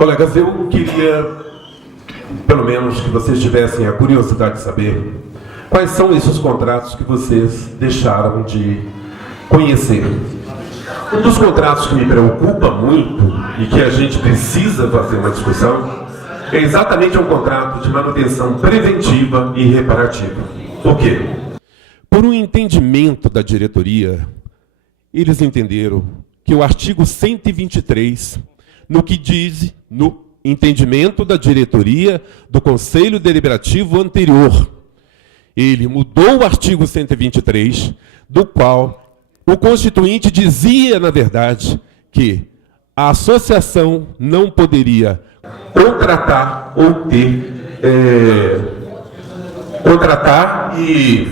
Colegas, eu queria, pelo menos, que vocês tivessem a curiosidade de saber quais são esses contratos que vocês deixaram de conhecer. Um dos contratos que me preocupa muito e que a gente precisa fazer uma discussão é exatamente um contrato de manutenção preventiva e reparativa. Por quê? Por um entendimento da diretoria, eles entenderam que o artigo 123, no que diz, no entendimento da diretoria do Conselho Deliberativo anterior, ele mudou o artigo 123, do qual o Constituinte dizia, na verdade, que a associação não poderia contratar ou ter... contratar e...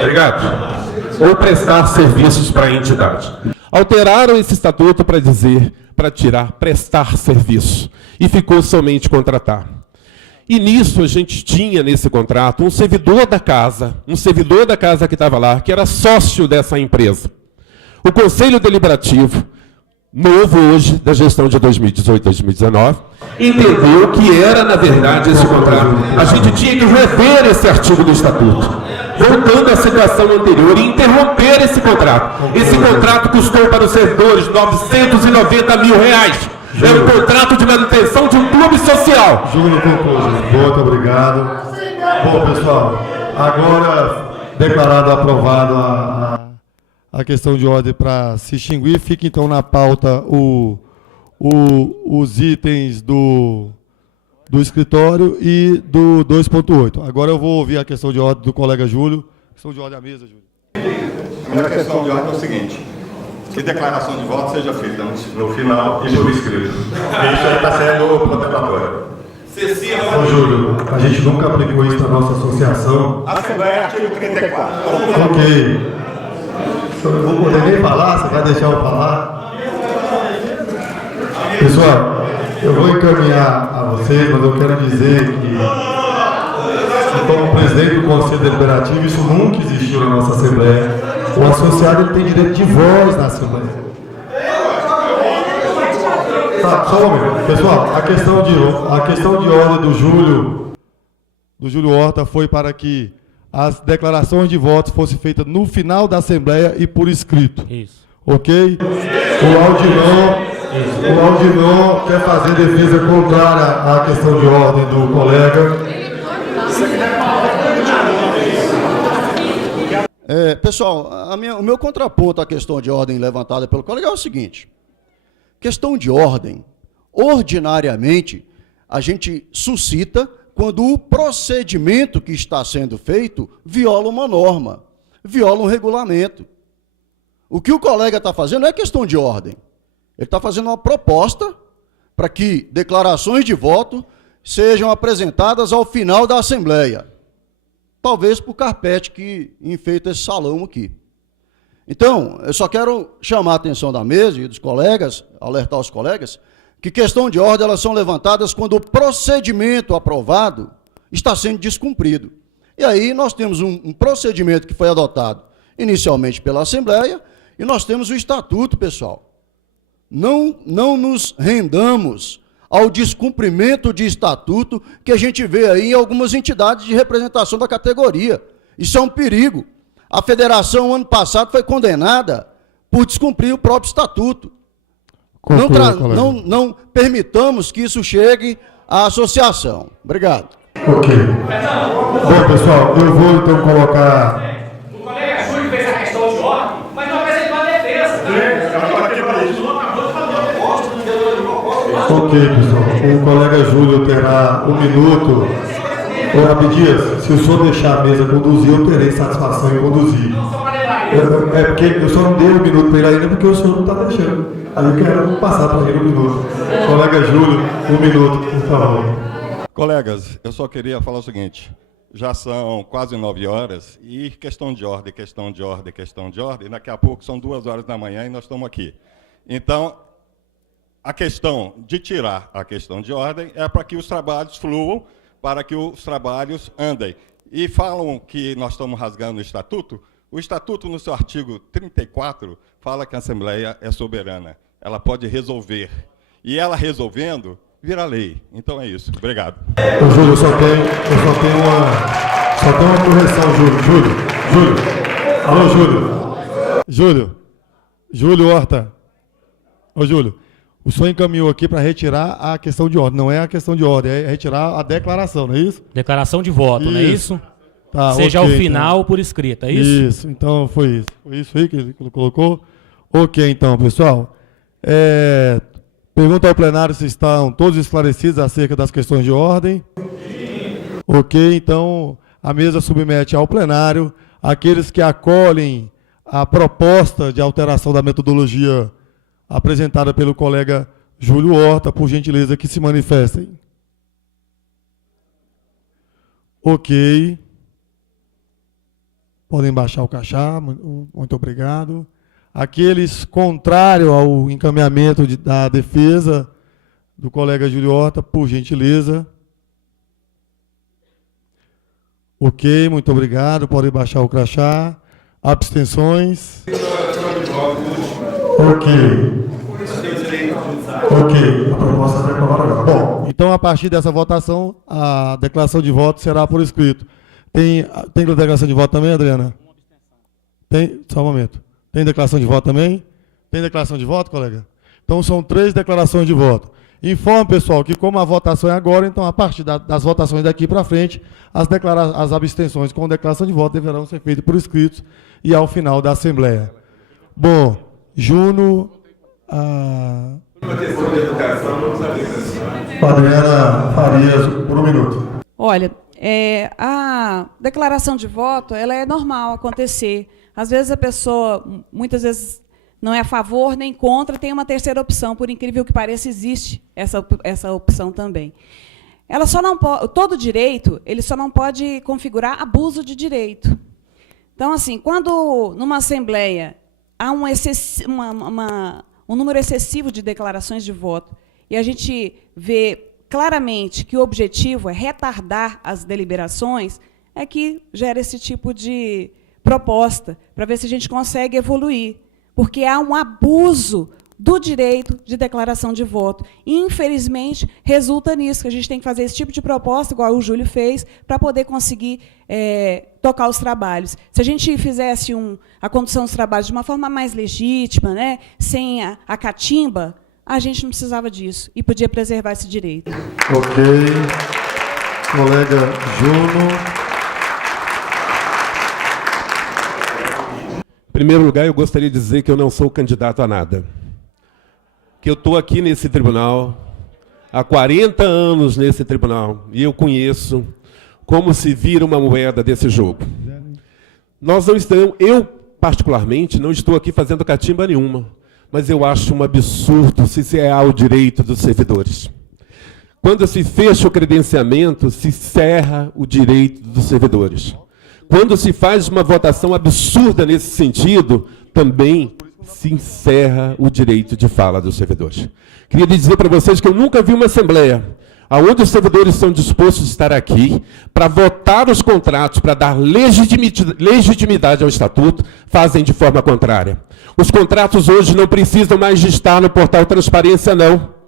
Obrigado. Ou prestar serviços para a entidade. Alteraram esse estatuto para dizer, para tirar prestar serviço, e ficou somente contratar. E nisso a gente tinha nesse contrato um servidor da casa que estava lá, que era sócio dessa empresa. O Conselho Deliberativo, novo hoje, da gestão de 2018-2019, entendeu que era, na verdade, esse contrato. A gente tinha que rever esse artigo do Estatuto, voltando à situação anterior e interromper esse contrato. Esse contrato custou para os servidores R$990 mil. É um contrato de manutenção de um clube social. Júlio, conclui. Muito obrigado. Bom, pessoal, agora declarado aprovado a questão de ordem para se extinguir, fica então na pauta os itens do escritório e do 2.8. Agora eu vou ouvir a questão de ordem do colega Júlio. Questão de ordem à mesa, Júlio. A primeira questão de ordem é o seguinte: que declaração de voto seja feita no final e por escrito. Isso aí está sendo protelatório. Ô, Júlio, a gente nunca aplicou isso na nossa associação. Assembleia, artigo 34. Ok. Eu não vou poder nem falar, você vai deixar eu falar? Pessoal, eu vou encaminhar a vocês, mas eu quero dizer que, como presidente do Conselho Deliberativo, isso nunca existiu na nossa Assembleia. O associado ele tem direito de voz na Assembleia. Tá, só um momento. Pessoal, a questão de ordem do Júlio Horta foi para que as declarações de votos fossem feitas no final da Assembleia e por escrito. Isso. Ok? O Aldinó quer fazer defesa contrária à questão de ordem do colega. Pessoal, o meu contraponto à questão de ordem levantada pelo colega é o seguinte: questão de ordem, ordinariamente, a gente suscita quando o procedimento que está sendo feito viola uma norma, viola um regulamento. O que o colega está fazendo não é questão de ordem. Ele está fazendo uma proposta para que declarações de voto sejam apresentadas ao final da Assembleia. Talvez por carpete que enfeita esse salão aqui. Então, eu só quero chamar a atenção da mesa e dos colegas, alertar os colegas, que questão de ordem elas são levantadas quando o procedimento aprovado está sendo descumprido. E aí nós temos um procedimento que foi adotado inicialmente pela Assembleia e nós temos o Estatuto, pessoal. Não nos rendamos ao descumprimento de estatuto que a gente vê aí em algumas entidades de representação da categoria. Isso é um perigo. A federação, ano passado, foi condenada por descumprir o próprio estatuto. Não permitamos que isso chegue à associação. Obrigado. Ok. Bom, pessoal, eu vou então colocar... O colega Júlio fez a questão de ordem, mas não apresentou a defesa. Ok, pessoal. O colega Júlio terá 1 minuto. Ô, Abdias, se o senhor deixar a mesa conduzir, eu terei satisfação em conduzir. É porque eu só não dei 1 minuto para ele ainda porque o senhor não está deixando. Aí eu quero passar para ele 1 minuto. Colega Júlio, 1 minuto, por favor. Colegas, eu só queria falar o seguinte: já são quase 9 horas e questão de ordem, daqui a pouco são 2 horas da manhã e nós estamos aqui. Então, a questão de tirar a questão de ordem é para que os trabalhos fluam, para que os trabalhos andem. E falam que nós estamos rasgando o Estatuto. O Estatuto, no seu artigo 34, fala que a Assembleia é soberana. ela pode resolver. E ela resolvendo, vira lei. Então é isso. Obrigado. Ô, Júlio, eu só tenho uma correção, Júlio. Alô, Júlio Horta. Ô, Júlio, o senhor encaminhou aqui para retirar a questão de ordem. Não é a questão de ordem, é retirar a declaração, não é isso? Declaração de voto, não é isso? Tá, seja okay, ao final então. por escrito, é isso? Isso, então foi isso. Foi isso aí que ele colocou? Ok, então, pessoal. Pergunta ao plenário se estão todos esclarecidos acerca das questões de ordem. Ok, então a mesa submete ao plenário aqueles que acolhem a proposta de alteração da metodologia apresentada pelo colega Júlio Horta, por gentileza, que se manifestem. Ok. Podem baixar o crachá, muito obrigado. Aqueles contrários ao encaminhamento da defesa do colega Júlio Horta, por gentileza. Ok, muito obrigado. Podem baixar o crachá. Abstenções. Ok, a proposta está aprovada agora. Bom, então a partir dessa votação, a declaração de voto será por escrito. Tem declaração de voto também, Adriana? Tem? Só um momento. Tem declaração de voto também? Tem declaração de voto, colega? Então são 3 declarações de voto. Informo, pessoal, que como a votação é agora, então a partir das votações daqui para frente, as abstenções com declaração de voto deverão ser feitas por escritos e ao final da Assembleia. Bom, Juno... Adriana Farias, por 1 minuto. Olha, a declaração de voto, ela é normal acontecer. Às vezes a pessoa, muitas vezes, não é a favor nem contra, tem uma terceira opção. Por incrível que pareça, existe essa opção também. Ela só não pode, todo direito, ele só não pode configurar abuso de direito. Então, assim, quando numa Assembleia há um número excessivo de declarações de voto e a gente vê claramente que o objetivo é retardar as deliberações, é que gera esse tipo de proposta, para ver se a gente consegue evoluir. Porque há um abuso do direito de declaração de voto. E, infelizmente, resulta nisso, que a gente tem que fazer esse tipo de proposta, igual o Júlio fez, para poder conseguir tocar os trabalhos. Se a gente fizesse a condução dos trabalhos de uma forma mais legítima, né, sem a catimba, a gente não precisava disso e podia preservar esse direito. Ok. Colega Juno. Em primeiro lugar, eu gostaria de dizer que eu não sou candidato a nada. Que eu estou aqui nesse tribunal, há 40 anos nesse tribunal, e eu conheço como se vira uma moeda desse jogo. Nós não estamos, eu, particularmente, não estou aqui fazendo catimba nenhuma, mas eu acho um absurdo se encerrar o direito dos servidores. Quando se fecha o credenciamento, se encerra o direito dos servidores. Quando se faz uma votação absurda nesse sentido, também se encerra o direito de fala dos servidores. Queria dizer para vocês que eu nunca vi uma assembleia onde os servidores são dispostos a estar aqui para votar os contratos, para dar legitimidade ao estatuto, fazem de forma contrária. Os contratos hoje não precisam mais de estar no portal Transparência, não.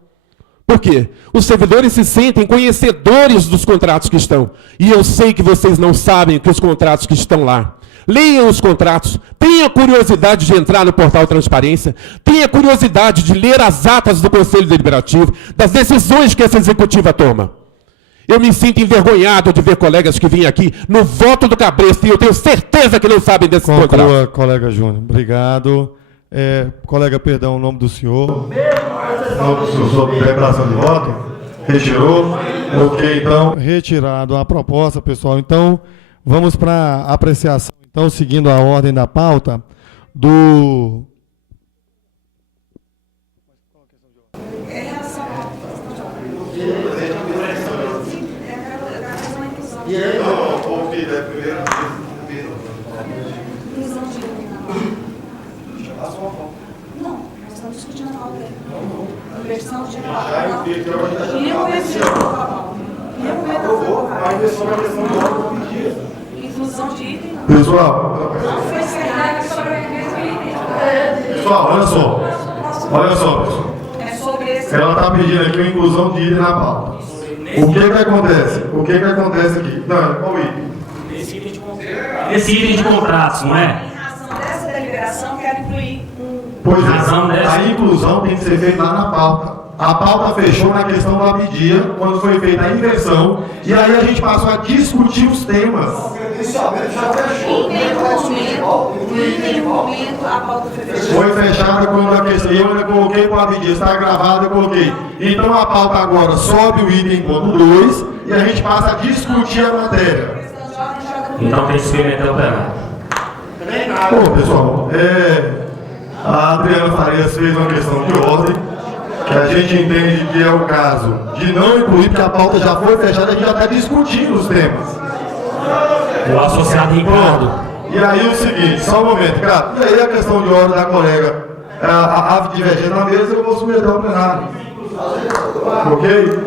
Por quê? Os servidores se sentem conhecedores dos contratos que estão. E eu sei que vocês não sabem que os contratos que estão lá. Leiam os contratos, tenha curiosidade de entrar no portal Transparência, tenha curiosidade de ler as atas do Conselho Deliberativo, das decisões que essa executiva toma. Eu me sinto envergonhado de ver colegas que vêm aqui no voto do cabresto e eu tenho certeza que não sabem desse contrato. Conclua, colega Júnior. Obrigado. Colega, perdão, o nome do senhor. Sobre declaração de voto? Retirou? Ok, então. Retirado a proposta, pessoal. Então, vamos para a apreciação. Então, seguindo a ordem da pauta, do... E aí, não, nós estamos discutindo a pauta. Inversão de pauta. E eu inclusão de item. Pessoal, Não foi encerrada sobre o mesmo item. pessoal, olha só. Olha só, pessoal. É sobre esse... Ela está pedindo aqui uma inclusão de item na pauta. O que acontece? O que acontece aqui? Não, qual item? Esse item de contratos, não é? Em razão dessa deliberação, quero incluir Pois Razão é, dessa. a inclusão tem que ser feita lá na pauta. A pauta fechou na questão do abidia, quando foi feita a inversão, e aí a gente passou a discutir os temas. em nenhum momento a pauta foi fechada. Foi fechada quando a questão, eu ainda coloquei para o abidia, está gravado, eu coloquei. Então a pauta agora sobe o item ponto 2 e a gente passa a discutir a matéria. Então tem que se submeter ao plenário. Bom, pessoal, a Adriana Farias fez uma questão de ordem, que a gente entende que é o caso de não incluir, porque a pauta já foi fechada, a gente já está discutindo os temas. O associado Ricardo. E aí o seguinte, só um momento, cara, e aí a questão de ordem da colega, a divergência na mesa, eu vou submeter ao plenário. Ok?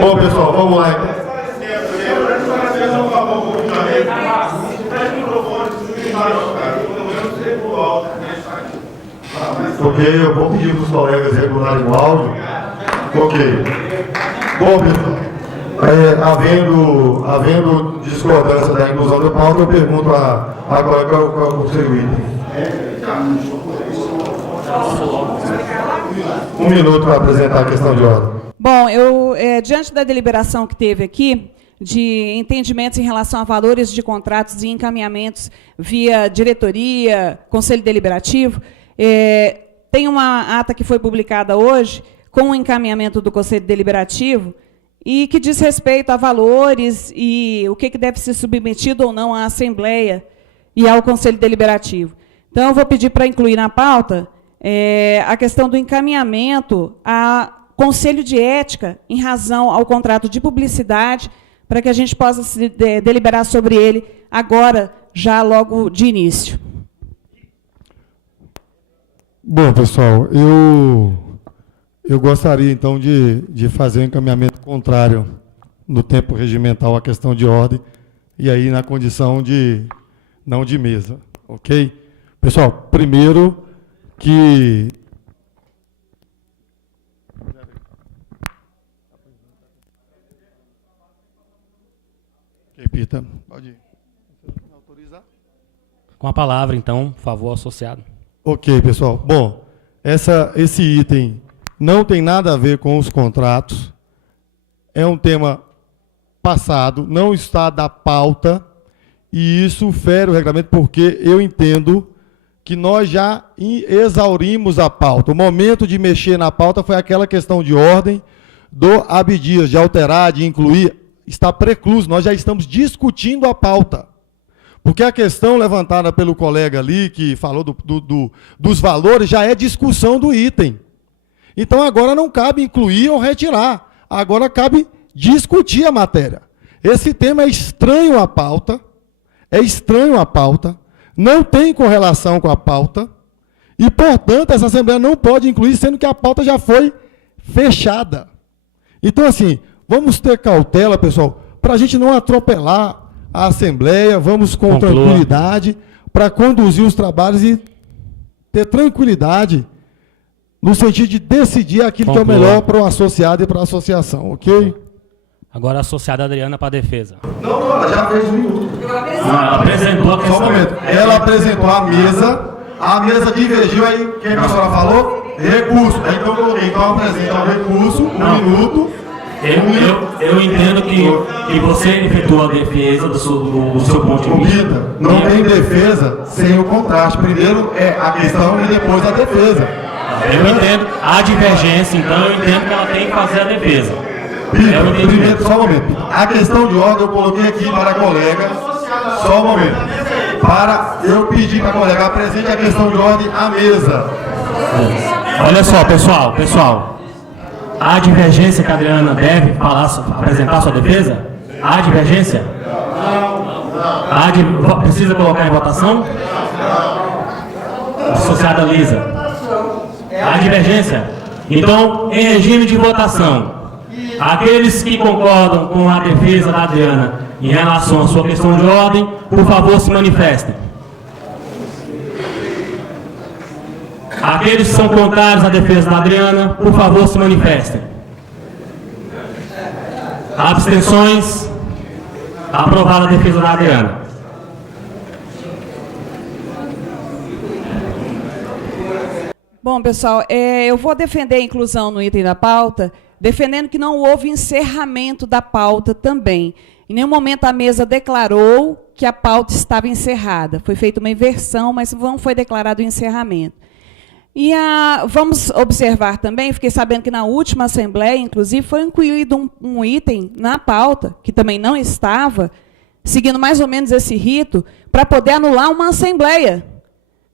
Bom, pessoal, vamos lá então. Ok, eu vou pedir para os colegas regularem o áudio. Ok. Bom, pessoal, havendo discordância da inclusão da pauta, eu pergunto a colega qual o seu item. 1 minuto para apresentar a questão de ordem. Bom, diante da deliberação que teve aqui, de entendimentos em relação a valores de contratos e encaminhamentos via diretoria, conselho deliberativo, tem uma ata que foi publicada hoje com o encaminhamento do conselho deliberativo e que diz respeito a valores e o que deve ser submetido ou não à Assembleia e ao conselho deliberativo. Então, eu vou pedir para incluir na pauta a questão do encaminhamento a conselho de ética em razão ao contrato de publicidade, para que a gente possa deliberar sobre ele agora, já logo de início. Bom, pessoal, eu gostaria, então, de fazer um encaminhamento contrário no tempo regimental à questão de ordem, e aí na condição não de mesa, ok? Pessoal, primeiro que... Repita. Pode ir. Autorizar? Com a palavra, então, por favor, associado. Ok, pessoal. Bom, esse item não tem nada a ver com os contratos. É um tema passado, não está da pauta, e isso fere o regulamento porque eu entendo que nós já exaurimos a pauta. O momento de mexer na pauta foi aquela questão de ordem do Abdias, de alterar, de incluir, está precluso, nós já estamos discutindo a pauta. Porque a questão levantada pelo colega ali, que falou dos valores, já é discussão do item. Então agora não cabe incluir ou retirar, agora cabe discutir a matéria. Esse tema é estranho à pauta, não tem correlação com a pauta, e, portanto, essa Assembleia não pode incluir, sendo que a pauta já foi fechada. Então, assim, vamos ter cautela, pessoal, para a gente não atropelar a Assembleia, vamos com tranquilidade, para conduzir os trabalhos e ter tranquilidade no sentido de decidir aquilo que é o melhor para o associado e para a associação, ok? Agora a associada Adriana para a defesa. Não, ela já fez 1 minuto. Ela apresentou a questão. Só um momento. Ela apresentou a mesa divergiu, aí o que a senhora falou? Recurso. Então eu coloquei, então apresenta o recurso, 1 minuto. Eu entendo que você efetuou a defesa do seu ponto de vista. Repita, não tem defesa sem o contraste. Primeiro é a questão e depois a defesa. Eu entendo a divergência, então eu entendo que ela tem que fazer a defesa. Primeiro, só um momento. A questão de ordem eu coloquei aqui para a colega. Só um momento. Eu pedi para a colega apresente a questão de ordem à mesa. Olha só, pessoal. Há divergência que a Adriana deve apresentar sua defesa? Há divergência? Precisa colocar em votação? Associada Lisa. Há divergência? Então, em regime de votação, aqueles que concordam com a defesa da Adriana em relação à sua questão de ordem, por favor, se manifestem. Aqueles que são contrários à defesa da Adriana, por favor, se manifestem. Abstenções? Aprovada a defesa da Adriana. Bom, pessoal, eu vou defender a inclusão no item da pauta, defendendo que não houve encerramento da pauta também. Em nenhum momento a mesa declarou que a pauta estava encerrada. Foi feita uma inversão, mas não foi declarado o encerramento. E vamos observar também, fiquei sabendo que na última Assembleia, inclusive, foi incluído um item na pauta, que também não estava, seguindo mais ou menos esse rito, para poder anular uma Assembleia,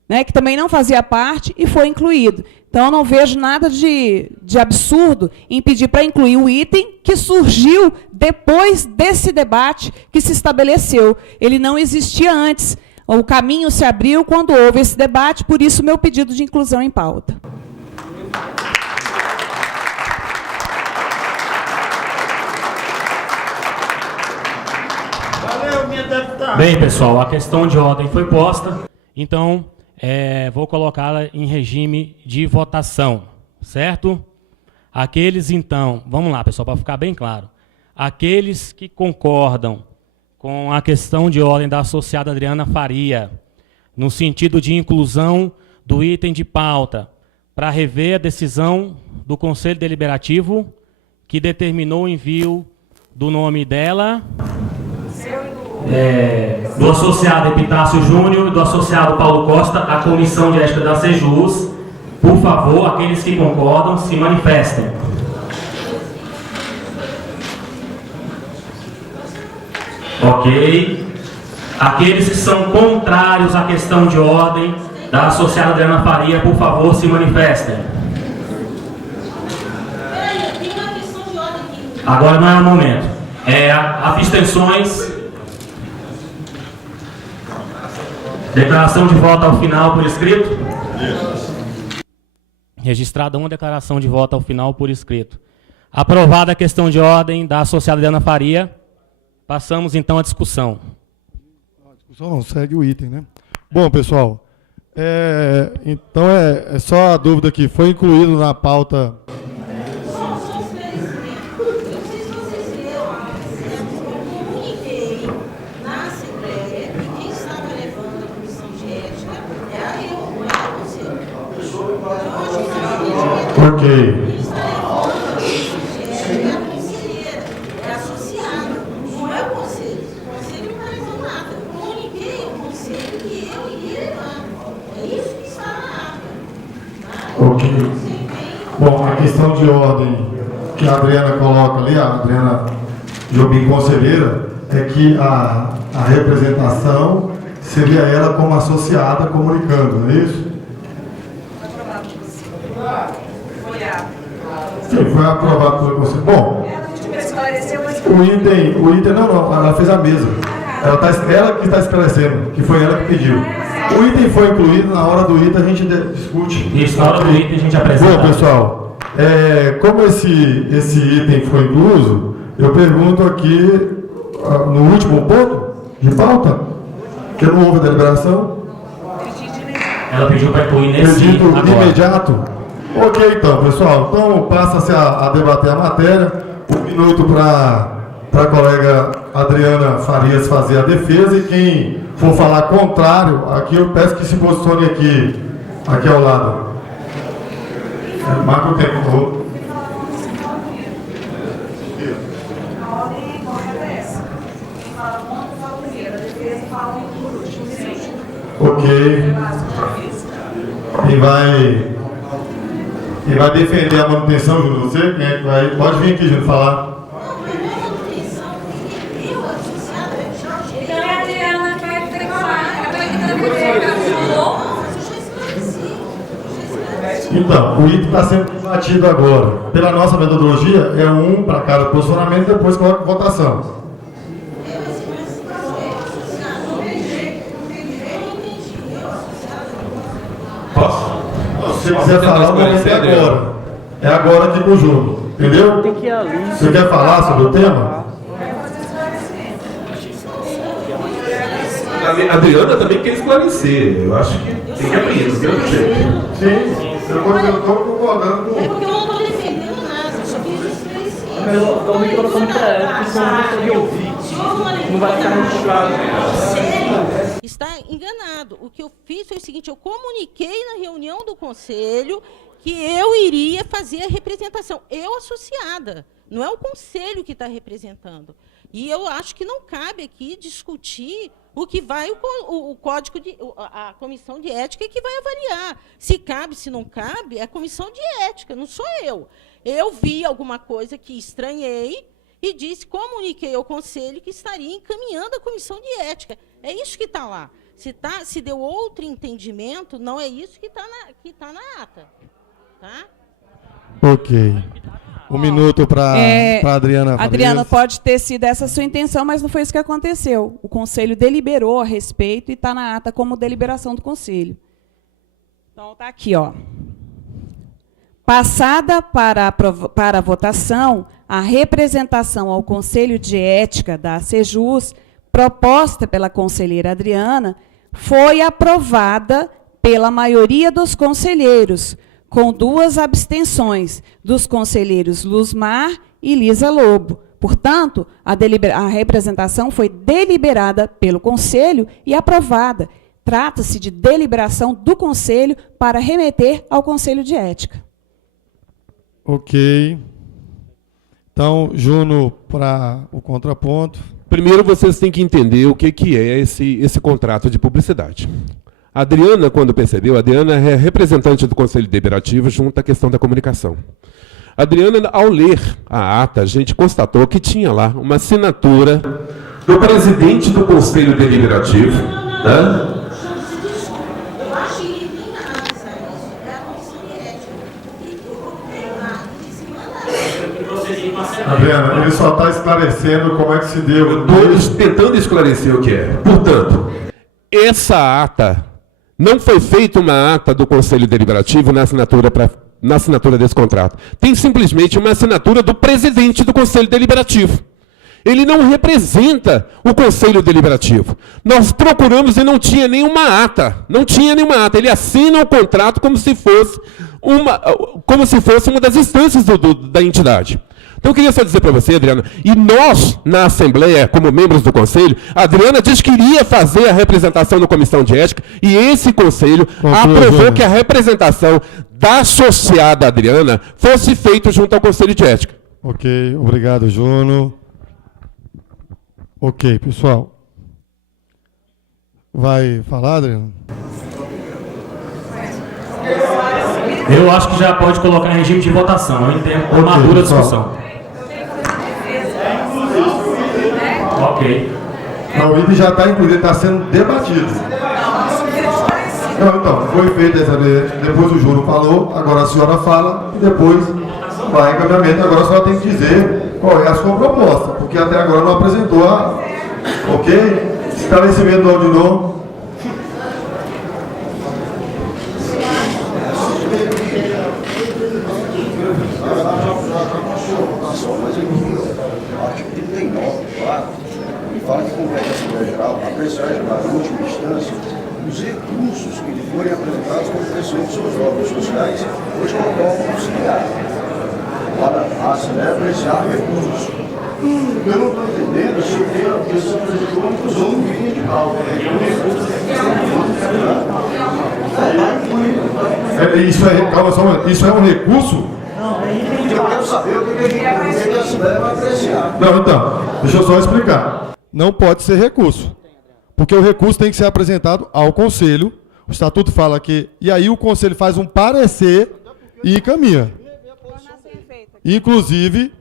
né, que também não fazia parte e foi incluído. Então, eu não vejo nada de absurdo em pedir para incluir o item que surgiu depois desse debate que se estabeleceu. Ele não existia antes. O caminho se abriu quando houve esse debate, por isso meu pedido de inclusão em pauta. Valeu, minha deputada. Bem, pessoal, a questão de ordem foi posta, então vou colocá-la em regime de votação, certo? Aqueles, então, vamos lá, pessoal, para ficar bem claro. Aqueles que concordam com a questão de ordem da associada Adriana Faria, no sentido de inclusão do item de pauta, para rever a decisão do Conselho Deliberativo, que determinou o envio do nome dela, do associado Epitácio Júnior e do associado Paulo Costa à Comissão de Ética da Sejus. Por favor, aqueles que concordam, se manifestem. Ok. Aqueles que são contrários à questão de ordem da associada Adriana Faria, por favor, se manifestem. Agora não é o momento. Abstenções. Declaração de voto ao final por escrito. Registrada uma declaração de voto ao final por escrito. Aprovada a questão de ordem da associada Adriana Faria. Passamos, então, à discussão. A discussão não, segue o item, né? Bom, pessoal, então é só a dúvida que foi incluído na pauta... Ok. Ok. Bom, a questão de ordem que a Adriana coloca ali, a Adriana Jobim, conselheira, é que a representação seria ela como associada comunicando, não é isso? Sim, foi aprovado pelo Conselho. Bom, o item não, ela fez a mesa. Ela que está esclarecendo, que foi ela que pediu. O item foi incluído, na hora do item a gente discute. Isso, na hora do item a gente apresenta. Bom, pessoal, como esse item foi incluso, eu pergunto aqui, no último ponto de pauta, que não houve deliberação. Ela pediu para incluir nesse pedido agora. De imediato. Ok, então, pessoal. Então, passa-se a debater a matéria. 1 minuto para a colega Adriana Farias fazer a defesa. E quem for falar contrário, aqui eu peço que se posicione aqui ao lado. Marca o tempo, por favor. Ok. E vai defender a manutenção, Júlio? Você? Quem é que vai? Pode vir aqui, Júlio, falar. Então, o item está sendo debatido agora. Pela nossa metodologia, é um para cada posicionamento e depois coloca votação. Posso? Se você quiser falar, o momento é agora. É agora aqui com o jogo. Entendeu? Você quer falar sobre o tema? A Adriana também quer esclarecer. Eu acho que Tem que apanhar, não tem outro jeito. Sim, eu estou concordando com... É porque eu não estou defendendo nada, eu só quis esclarecer. Mas o microfone para ela, porque senão não consegue ouvir. Não vai ficar registrado. Está enganado. O que eu fiz foi o seguinte, eu comuniquei na reunião do conselho que eu iria fazer a representação. Eu associada, não é o conselho que está representando. E eu acho que não cabe aqui discutir o que vai o código a comissão de ética que vai avaliar. Se cabe, se não cabe, é a comissão de ética, não sou eu. Eu vi alguma coisa que estranhei e comuniquei ao conselho que estaria encaminhando a comissão de ética. É isso que está lá. Se deu outro entendimento, não é isso que está na ata. Tá? Ok. Um minuto para Adriana. Adriana, pode ter sido essa a sua intenção, mas não foi isso que aconteceu. O Conselho deliberou a respeito e está na ata como deliberação do Conselho. Então, está aqui, ó. Passada para a votação, a representação ao Conselho de Ética da Sejus, proposta pela conselheira Adriana, foi aprovada pela maioria dos conselheiros, com 2 abstenções dos conselheiros Luzmar e Lisa Lobo. Portanto, a representação foi deliberada pelo Conselho e aprovada. Trata-se de deliberação do Conselho para remeter ao Conselho de Ética. Ok. Então, Juno, para o contraponto. Primeiro, vocês têm que entender o que é esse contrato de publicidade. A Adriana, quando percebeu, a Adriana é representante do Conselho Deliberativo junto à questão da comunicação. A Adriana, ao ler a ata, a gente constatou que tinha lá uma assinatura do presidente do Conselho Deliberativo. Né? Eu acho que ele tem nada a dizer isso. É a comissão de ética. Adriana, ele só está esclarecendo como é que se deu. Eu estou tentando esclarecer o que é. Portanto, essa ata não foi feita uma ata do Conselho Deliberativo na assinatura desse contrato. Tem simplesmente uma assinatura do presidente do Conselho Deliberativo. Ele não representa o Conselho Deliberativo. Nós procuramos e não tinha nenhuma ata. Não tinha nenhuma ata. Ele assina o contrato como se fosse uma das instâncias da entidade. Então, eu queria só dizer para você, Adriana, e nós, na Assembleia, como membros do Conselho, a Adriana disse que iria fazer a representação na Comissão de Ética, e esse Conselho aprovou que a representação da associada Adriana fosse feita junto ao Conselho de Ética. Ok, obrigado, Juno. Ok, pessoal. Vai falar, Adriana? Eu acho que já pode colocar em regime de votação. Eu entendo por madura discussão. Ok. Não, o item já está incluído, está sendo debatido. Não, então, foi feita essa vez, depois o Júlio falou, agora a senhora fala, e depois vai encaminhamento. Agora a senhora tem que dizer qual é a sua proposta, porque até agora não apresentou a... Ok? Esclarecimento do Aldinô. Artigo 39, claro, e fala que compete a Assembleia Geral apreciar julgar em última instância os recursos que lhe forem apresentados como presidente de seus órgãos sociais, hoje como auxiliar. Para a Assembleia apreciar recursos. Eu não estou entendendo se o que se apresentou uma inclusão no guia de cálculo. Isso é um recurso? Eu quero saber o que a Assembleia vai apreciar. Não, então, deixa eu só explicar. Não pode ser recurso, porque o recurso tem que ser apresentado ao Conselho. O Estatuto fala que... E aí o Conselho faz um parecer e encaminha. Inclusive,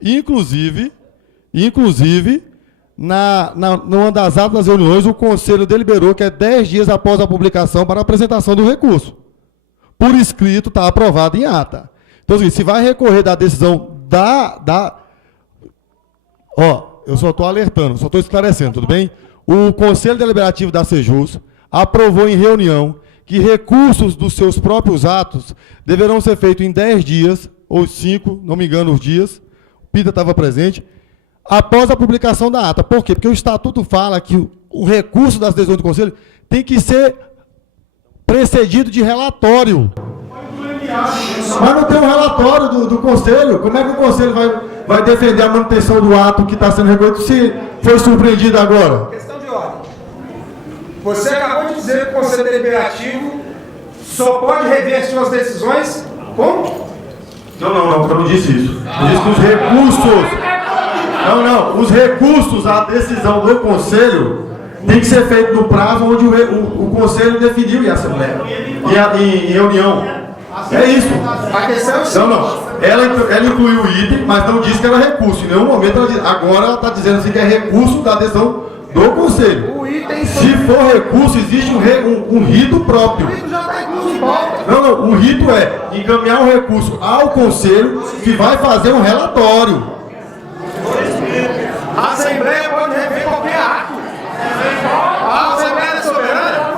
numa das atas das reuniões, o Conselho deliberou que é 10 dias após a publicação para a apresentação do recurso. Por escrito, está aprovado em ata. Então, se vai recorrer da decisão eu só estou alertando, só estou esclarecendo, tudo bem? O Conselho Deliberativo da Sejus aprovou em reunião que recursos dos seus próprios atos deverão ser feitos em 10 dias, ou 5, não me engano os dias, o Pita estava presente, após a publicação da ata. Por quê? Porque o Estatuto fala que o recurso das decisões do Conselho tem que ser precedido de relatório. Mas não tem um relatório do Conselho. Como é que o Conselho vai defender a manutenção do ato que está sendo recolhido se foi surpreendido agora? Questão de ordem. Você acabou de dizer que o Conselho Deliberativo só pode rever suas decisões como? Não, eu não disse isso. Eu disse que os recursos... os recursos à decisão do Conselho tem que ser feito no prazo onde o Conselho definiu em Assembleia, em reunião. É isso. A questão é Não. Ela incluiu o item, mas não disse que era recurso. Em nenhum momento ela disse. Agora ela está dizendo assim que é recurso da decisão do Conselho. o item... Se for recurso, existe um rito próprio. O rito já está incluso em pauta. Não, o rito é encaminhar um recurso ao Conselho que vai fazer um relatório. A Assembleia pode rever qualquer ato. A Assembleia é soberana?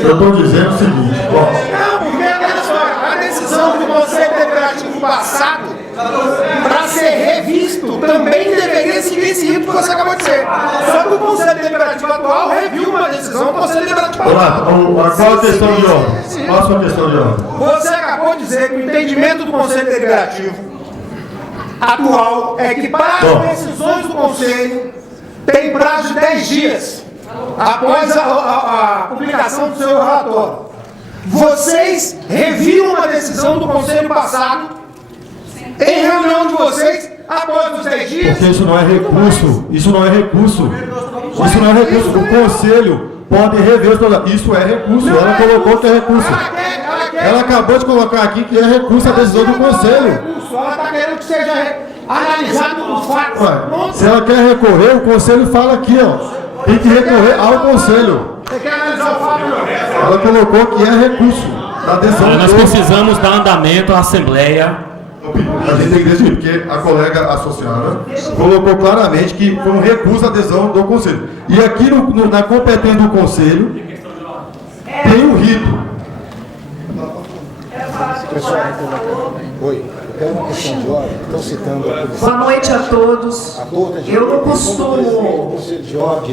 Eu estou dizendo o seguinte, Não, porque a decisão do Conselho Deliberativo passado, para ser revisto, também deveria seguir esse rito que você acabou de dizer. Só que o Conselho Deliberativo atual reviu uma decisão do Conselho Deliberativo passado. qual a questão de ordem? Qual a sua questão de ordem? Você acabou de dizer que o entendimento do Conselho Deliberativo atual é que para as decisões do Conselho tem prazo de 10 dias após a publicação do seu relatório. Vocês reviram uma decisão do Conselho passado em reunião de vocês após os 10 dias? Porque isso não é recurso. Isso não é recurso. O Conselho pode rever os programas. Isso é recurso. Ela colocou que é recurso. Ela acabou de colocar aqui que é recurso a decisão do Conselho. Ela está querendo que seja analisado os fatos. Se ela quer recorrer, o Conselho fala aqui, ó. Tem que recorrer ao Conselho. Você quer analisar o fato? Ela colocou que é recurso da decisão. Nós precisamos dar andamento à Assembleia. A gente tem que decidir, porque a colega associada colocou claramente que foi um recurso à adesão do Conselho. E aqui na competência do Conselho tem um rito. Oi, eu quero uma questão de ordem. Estão citando a comissão. Boa noite a todos. Eu não costumo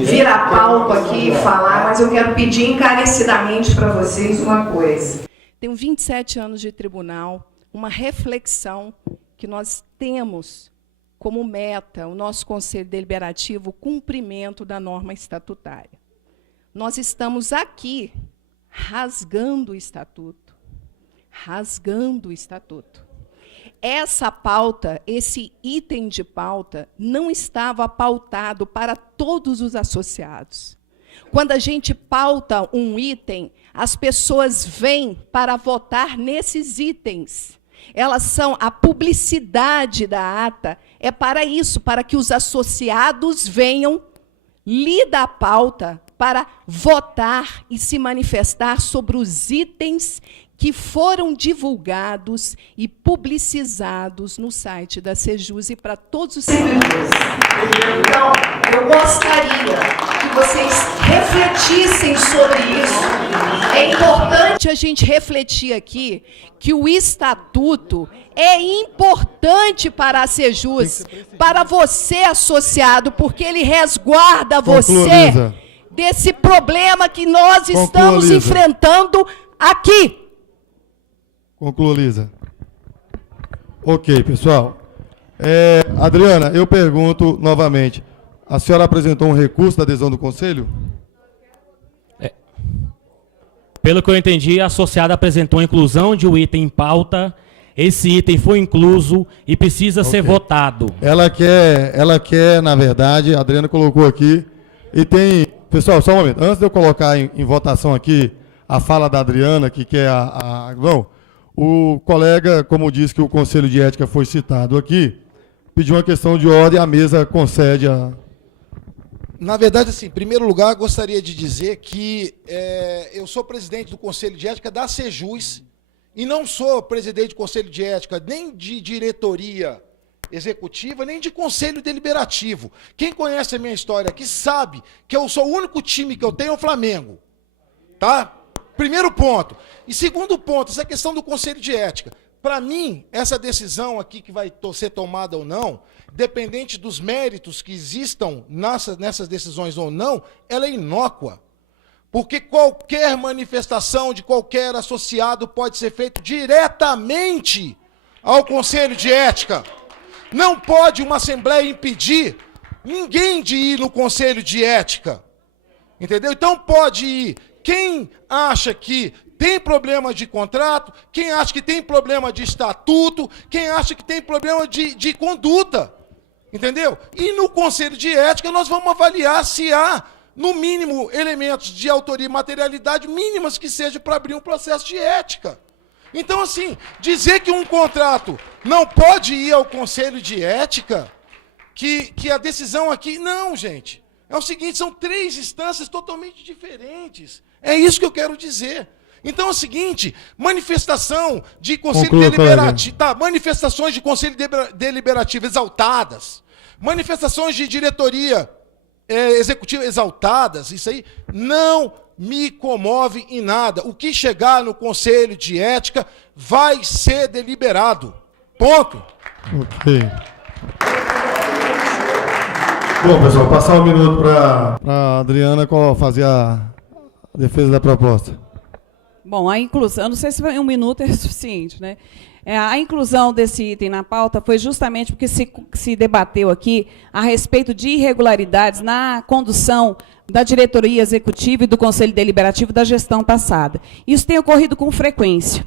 vir a palco aqui e falar, mas eu quero pedir encarecidamente para vocês uma coisa. Tenho 27 anos de tribunal, uma reflexão que nós temos como meta, o nosso Conselho Deliberativo, o cumprimento da norma estatutária. Nós estamos aqui rasgando o estatuto. Rasgando o estatuto. Essa pauta, esse item de pauta, não estava pautado para todos os associados. Quando a gente pauta um item, as pessoas vêm para votar nesses itens. Elas são, a publicidade da ata é para isso, para que os associados venham ler a pauta para votar e se manifestar sobre os itens que foram divulgados e publicizados no site da Sejus e para todos os servidores. Então, eu gostaria que vocês refletissem sobre isso. É importante a gente refletir aqui que o estatuto é importante para a Sejus, para você associado, porque ele resguarda você desse problema que nós estamos enfrentando aqui. Conclua, Lisa. Ok, pessoal. Adriana, eu pergunto novamente. A senhora apresentou um recurso da adesão do Conselho? Pelo que eu entendi, a associada apresentou a inclusão de um item em pauta. Esse item foi incluso e precisa ser votado. Ela quer, na verdade, a Adriana colocou aqui, e tem... Pessoal, só um momento. Antes de eu colocar em votação aqui a fala da Adriana, que quer Não, o colega, como disse que o Conselho de Ética foi citado aqui, pediu uma questão de ordem, a mesa concede a... Na verdade, assim, em primeiro lugar, gostaria de dizer que eu sou presidente do Conselho de Ética da Sejus e não sou presidente do Conselho de Ética nem de diretoria executiva, nem de Conselho Deliberativo. Quem conhece a minha história aqui sabe que eu sou o único time que eu tenho é o Flamengo. Tá? Primeiro ponto. E segundo ponto, essa questão do Conselho de Ética. Para mim, essa decisão aqui que vai ser tomada ou não, dependente dos méritos que existam nessas decisões ou não, ela é inócua. Porque qualquer manifestação de qualquer associado pode ser feita diretamente ao Conselho de Ética. Não pode uma Assembleia impedir ninguém de ir no Conselho de Ética. Entendeu? Então pode ir quem acha que tem problema de contrato, quem acha que tem problema de estatuto, quem acha que tem problema de conduta. Entendeu? E no Conselho de Ética nós vamos avaliar se há, no mínimo, elementos de autoria e materialidade mínimas que seja para abrir um processo de ética. Então, assim, dizer que um contrato não pode ir ao Conselho de Ética, que a decisão aqui... Não, gente. É o seguinte, são 3 instâncias totalmente diferentes. É isso que eu quero dizer. Então é o seguinte, manifestação de conselho deliberativo, manifestações de conselho deliberativo exaltadas, manifestações de diretoria executiva exaltadas, isso aí não me comove em nada. O que chegar no Conselho de Ética vai ser deliberado. Ponto. Ok. Bom, pessoal, passar um minuto para a Adriana fazer a defesa da proposta. Bom, a inclusão, não sei se 1 minuto é suficiente, né? A inclusão desse item na pauta foi justamente porque se debateu aqui a respeito de irregularidades na condução da diretoria executiva e do Conselho Deliberativo da gestão passada. Isso tem ocorrido com frequência.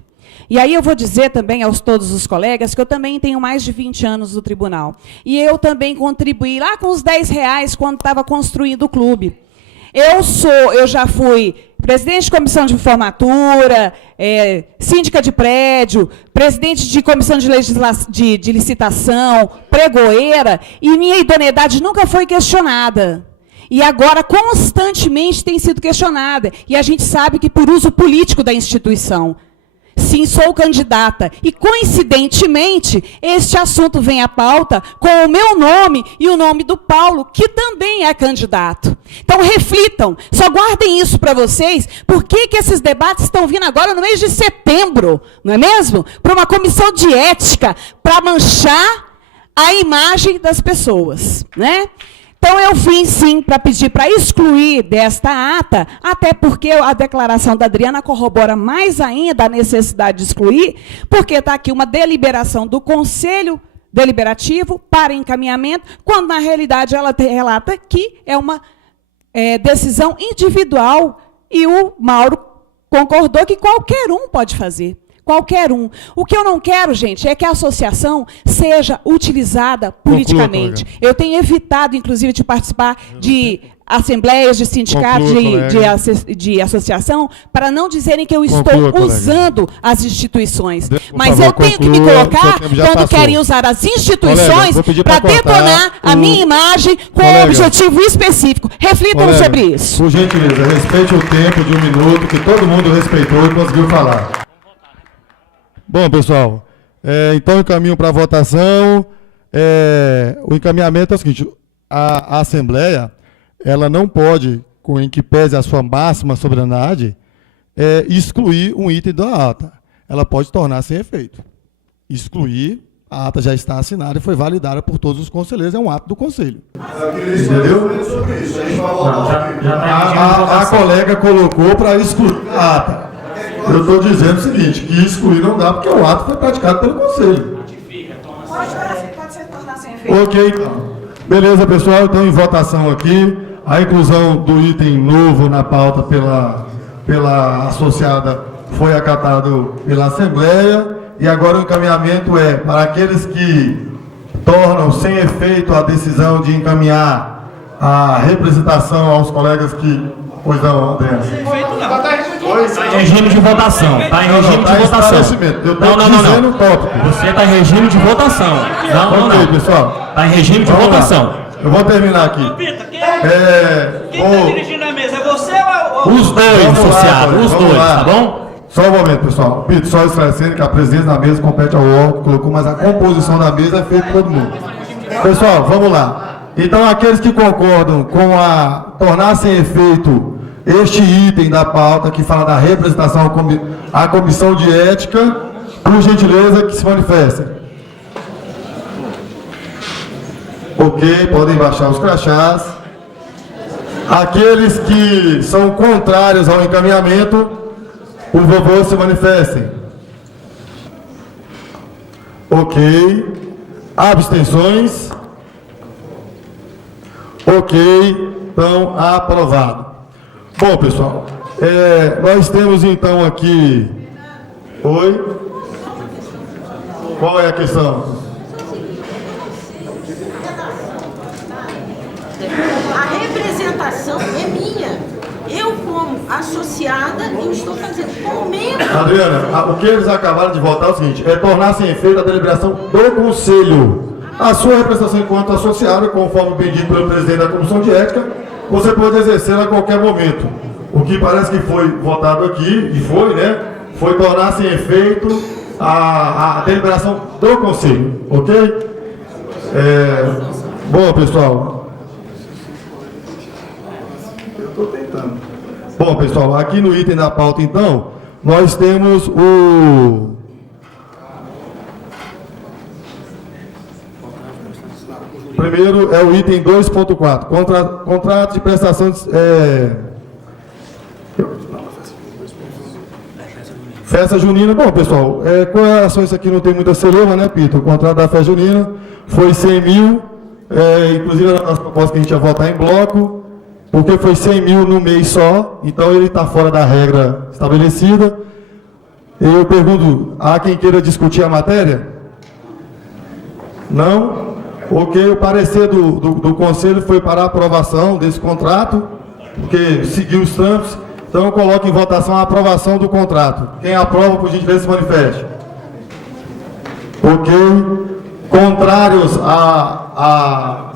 E aí eu vou dizer também aos todos os colegas que eu também tenho mais de 20 anos no tribunal. E eu também contribuí lá com os R$10 quando estava construindo o clube. Eu já fui presidente de comissão de formatura, síndica de prédio, presidente de comissão de licitação, pregoeira, e minha idoneidade nunca foi questionada. E agora, constantemente, tem sido questionada. E a gente sabe que por uso político da instituição. Sim, sou candidata. E, coincidentemente, este assunto vem à pauta com o meu nome e o nome do Paulo, que também é candidato. Então, reflitam. Só guardem isso para vocês. Por que esses debates estão vindo agora no mês de setembro, não é mesmo? Para uma comissão de ética, para manchar a imagem das pessoas, né? Então, eu vim, sim, para pedir para excluir desta ata, até porque a declaração da Adriana corrobora mais ainda a necessidade de excluir, porque está aqui uma deliberação do Conselho Deliberativo para encaminhamento, quando, na realidade, ela relata que é uma decisão individual, e o Mauro concordou que qualquer um pode fazer. Qualquer um. O que eu não quero, gente, é que a associação seja utilizada politicamente. Eu tenho evitado, inclusive, de participar de assembleias, de sindicatos, de associação, para não dizerem que eu estou usando as instituições. Mas eu tenho que me colocar quando querem usar as instituições para detonar a minha imagem com um objetivo específico. Reflitam sobre isso. Por gentileza, respeite o tempo de 1 minuto, que todo mundo respeitou e conseguiu falar. Bom, pessoal, então encaminho para a votação. O encaminhamento é o seguinte: a Assembleia, ela não pode, em que pese a sua máxima soberanidade, excluir um item da ata. Ela pode tornar sem efeito. Excluir, a ata já está assinada e foi validada por todos os conselheiros, é um ato do Conselho. Entendeu? A colega colocou para excluir a ata. Eu estou dizendo o seguinte, que excluir não dá, porque o ato foi praticado pelo Conselho. Pode ser tornar sem efeito. Ok, então. Beleza, pessoal, então em votação aqui, a inclusão do item novo na pauta pela associada foi acatado pela Assembleia, e agora o encaminhamento é para aqueles que tornam sem efeito a decisão de encaminhar a representação aos colegas que... Pois não, André. Está em regime de votação. Está em regime de votação. Eu estou dizendo o tópico. Você está em regime de votação. Não. Ok, pessoal. Está em regime de votação. Eu vou terminar aqui. Quem está dirigindo a mesa? É você ou os dois, associados. Os dois, tá bom? Só um momento, pessoal. Pito, só esclarecendo que a presidência da mesa compete ao órgão que colocou, mas a composição da mesa é feita por todo mundo. Pessoal, vamos lá. Então, aqueles que concordam com tornar sem efeito este item da pauta que fala da representação à comissão de ética, por gentileza, que se manifestem. Ok, podem baixar os crachás. Aqueles que são contrários ao encaminhamento, por favor, se manifestem. Ok. Abstenções? Ok. Então, aprovado. Bom, pessoal, nós temos então aqui... Oi? Qual é a questão? A representação é minha. Eu, como associada, eu estou fazendo comendo. Adriana, o que eles acabaram de votar é o seguinte: é tornar sem efeito a deliberação do Conselho. A sua representação enquanto associada, conforme pedido pelo presidente da Comissão de Ética, você pode exercer a qualquer momento. O que parece que foi votado aqui, e foi, né? Foi tornar sem efeito a deliberação do Conselho, ok? Bom, pessoal. Eu estou tentando. Bom, pessoal, aqui no item da pauta, então, nós temos o... Primeiro é o item 2.4, contrato de prestação de... Festa junina. Bom, pessoal, com relação a isso aqui não tem muita celeuma, né, Pito? O contrato da festa junina foi 100 mil, inclusive as propostas que a gente ia votar em bloco, porque foi 100 mil no mês só, então ele está fora da regra estabelecida. Eu pergunto, há quem queira discutir a matéria? Não? Ok, o parecer do Conselho foi para a aprovação desse contrato, porque seguiu os trâmites. Então eu coloco em votação a aprovação do contrato. Quem aprova, por gentileza, se manifeste. Ok. Contrários à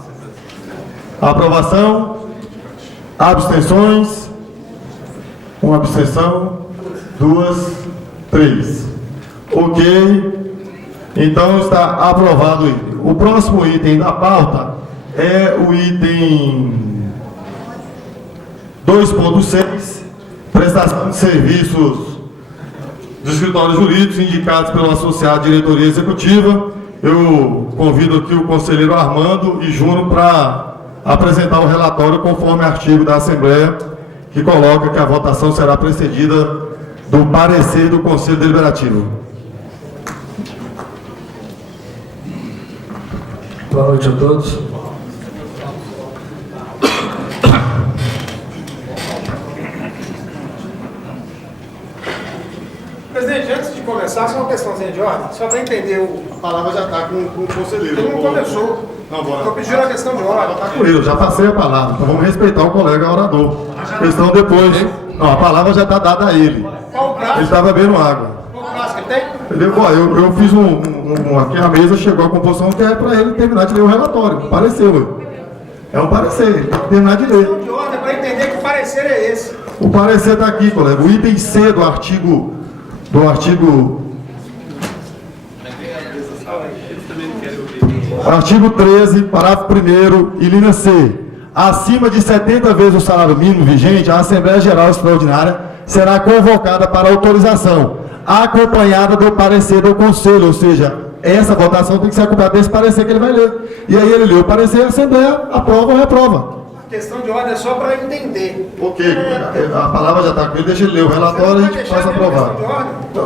aprovação? Abstenções? Uma abstenção. 2, 3. Ok. Então está aprovado o item. O próximo item da pauta é o item 2.6, prestação de serviços dos escritórios jurídicos indicados pelo associado de diretoria executiva. Eu convido aqui o conselheiro Armando e Júnior para apresentar o relatório conforme artigo da Assembleia, que coloca que a votação será precedida do parecer do Conselho Deliberativo. Boa noite a todos. Presidente, antes de começar, só uma questãozinha de ordem, só para entender A palavra já está com o conselheiro. Ele não começou. Não, bora. Estou pedindo a questão de ordem. Está com ele, já passei a palavra. Então vamos respeitar o colega orador. Questão depois. Não, a palavra já está dada a ele. Qual o prazo? Ele está bebendo água. Qual o prazo que ele tem? Entendeu? Bom, eu fiz aqui a mesa, chegou a composição que é para ele terminar de ler o relatório. Pareceu. É um parecer, ele tem que terminar de ler. Questão de ordem para entender que parecer é esse. O parecer está aqui, colega. O item C do artigo 13, parágrafo 1º, e linha C. Acima de 70 vezes o salário mínimo vigente, a Assembleia Geral Extraordinária será convocada para autorização, acompanhada do parecer do Conselho, ou seja, essa votação tem que ser acompanhada desse parecer que ele vai ler. E aí ele lê o parecer, a Assembleia aprova ou reprova. A questão de ordem é só para entender. Ok, a palavra já está com ele, deixa ele ler o relatório e a gente passa a aprovar.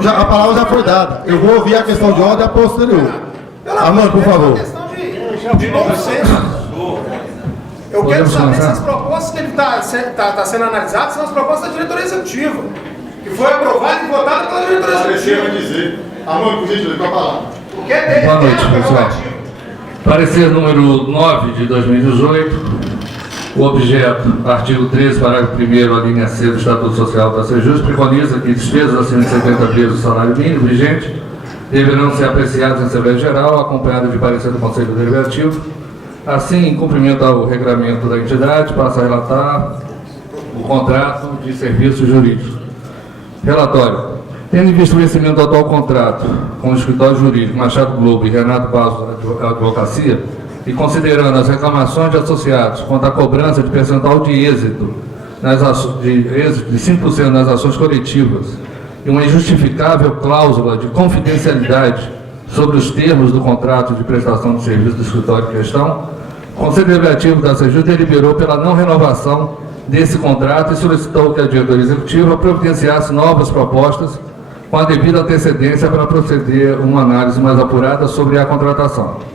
A palavra já foi dada. Eu vou ouvir a questão de ordem a posterior. Armando, por favor. De bom senso. Eu quero saber se as propostas que ele está sendo analisadas são as propostas da diretoria executiva, que foi aprovada e votada pela diretoria executiva. Armando, por gentileza, com a palavra. O que é dele? Boa noite, pessoal. Parecer número 9 de 2018. O objeto, artigo 13, parágrafo 1º, a linha C do Estatuto Social da Sejus, preconiza que despesas acima de 70 vezes o salário mínimo vigente deverão ser apreciadas em Assembleia Geral, acompanhado de parecer do Conselho Deliberativo. Assim, em cumprimento ao regramento da entidade, passa a relatar o contrato de serviços jurídicos. Relatório. Tendo em vista o vencimento do atual contrato com o escritório jurídico Machado Globo e Renato Basso Advocacia, e considerando as reclamações de associados quanto à cobrança de percentual de êxito de 5% nas ações coletivas e uma injustificável cláusula de confidencialidade sobre os termos do contrato de prestação de serviço do escritório em questão, o Conselho Deliberativo da Sejus deliberou pela não renovação desse contrato e solicitou que a diretoria executiva providenciasse novas propostas com a devida antecedência para proceder uma análise mais apurada sobre a contratação.